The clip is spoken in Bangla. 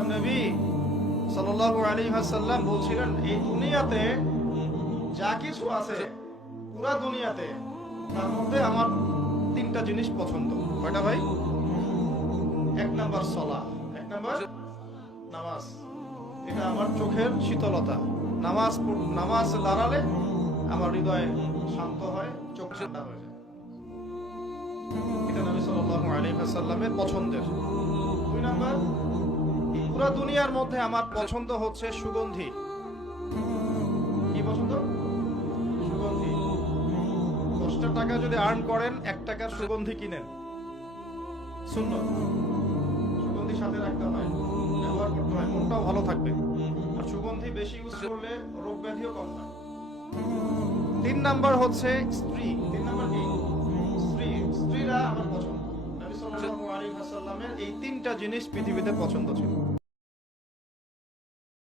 আল্লাহর নবী সাল্লাল্লাহু আলাইহি ওয়াসাল্লাম বলছিলেন, এই দুনিয়াতে যা কিছু আছে পুরা দুনিয়াতে, তার মধ্যে আমার তিনটা জিনিস পছন্দ। কয়টা ভাই? এক নাম্বার সালাহ, এক নাম্বার নামাজ। এটা আমার চোখের শীতলতা। নামাজ দাঁড়ালে আমার হৃদয় শান্ত হয়, চোখ ঠান্ডা হয়ে যায়। এটা নবী সাল্লাল্লাহু আলাইহি ওয়াসাল্লামের পছন্দের। দুই নাম্বার, পুরা দুনিয়ার মধ্যে আমার পছন্দ হচ্ছে সুগন্ধি। কি পছন্দ? সুগন্ধি। 10টা টাকা যদি আর্ন করেন, 1 টাকার সুগন্ধি কিনেন, সুন্নাত। সুগন্ধি সাথে রাখতে হয়, ব্যবহার করতে হয়, মনটাও ভালো থাকবে। আর সুগন্ধি বেশি ইউজ করলে রোগ ব্যাধিও কম হয়। 3 নাম্বার হচ্ছে স্ত্রী। 3 নাম্বার কি? স্ত্রী। স্ত্রীরা আমার পছন্দ। নবী সাল্লাল্লাহু আলাইহি ওয়াসাল্লামের এই 3টা জিনিস পৃথিবীতে পছন্দ ছিল।